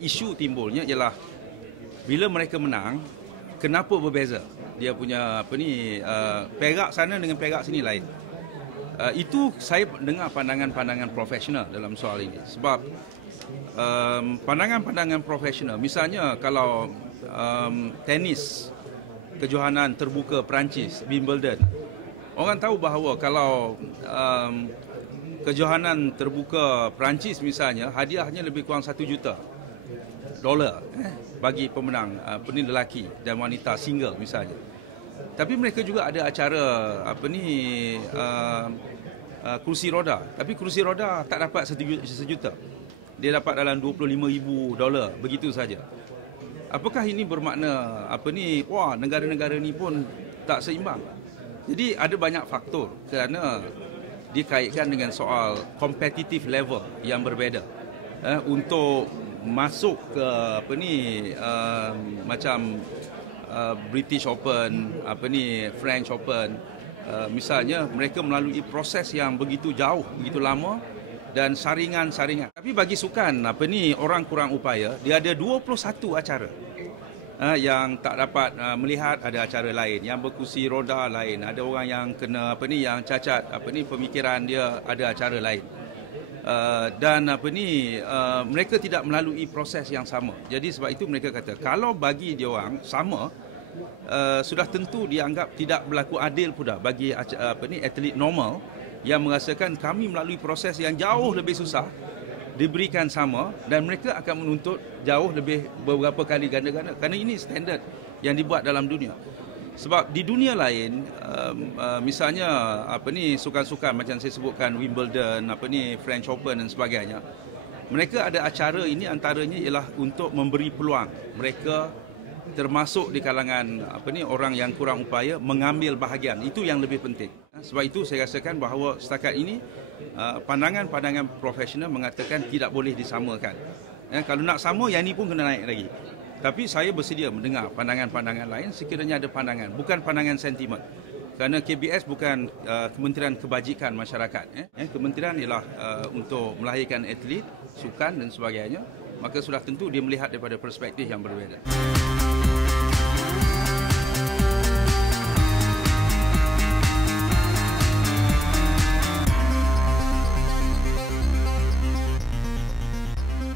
Isu timbulnya ialah bila mereka menang, kenapa berbeza? Dia punya apa ni uh, perak sana dengan perak sini lain. Uh, itu saya dengar pandangan-pandangan profesional dalam soal ini sebab um, pandangan-pandangan profesional misalnya kalau um, tenis kejohanan terbuka Perancis Wimbledon orang tahu bahawa kalau um, kejohanan terbuka Perancis misalnya hadiahnya lebih kurang 1 juta dolar bagi pemenang uh, penis lelaki dan wanita single misalnya. Tapi mereka juga ada acara apa ni uh, uh, kursi roda. Tapi kursi roda tak dapat sejuta. Dia dapat dalam 25,000 dolar begitu saja. Apakah ini bermakna apa ni wah negara-negara ni pun tak seimbang. Jadi ada banyak faktor kerana dikaitkan dengan soal competitive level yang berbeza. Eh, untuk masuk ke apa ni uh, macam uh, British Open, apa ni French Open, uh, misalnya mereka melalui proses yang begitu jauh, begitu lama dan saringan-saringan. Tapi bagi sukan apa ni orang kurang upaya, dia ada 21 acara. Uh, yang tak dapat uh, melihat ada acara lain yang berkursi roda lain ada orang yang kena apa ni yang cacat apa ni pemikiran dia ada acara lain Uh, dan apa ni uh, mereka tidak melalui proses yang sama. Jadi sebab itu mereka kata kalau bagi dia orang sama uh, sudah tentu dianggap tidak berlaku adil pula bagi uh, apa ni atlet normal yang merasakan kami melalui proses yang jauh lebih susah diberikan sama dan mereka akan menuntut jauh lebih beberapa kali ganda-ganda kerana ini standard yang dibuat dalam dunia. Sebab di dunia lain, um, uh, misalnya apa ni sukan-sukan macam saya sebutkan Wimbledon, apa ni French Open dan sebagainya, mereka ada acara ini antaranya ialah untuk memberi peluang mereka termasuk di kalangan apa ni orang yang kurang upaya mengambil bahagian. Itu yang lebih penting. Sebab itu saya rasakan bahawa setakat ini uh, pandangan-pandangan profesional mengatakan tidak boleh disamakan. Ya, kalau nak sama, yang ini pun kena naik lagi. Tapi saya bersedia mendengar pandangan-pandangan lain sekiranya ada pandangan, bukan pandangan sentimen. Kerana KBS bukan uh, Kementerian Kebajikan Masyarakat. Eh. Eh, kementerian ialah uh, untuk melahirkan atlet, sukan dan sebagainya. Maka sudah tentu dia melihat daripada perspektif yang berbeza.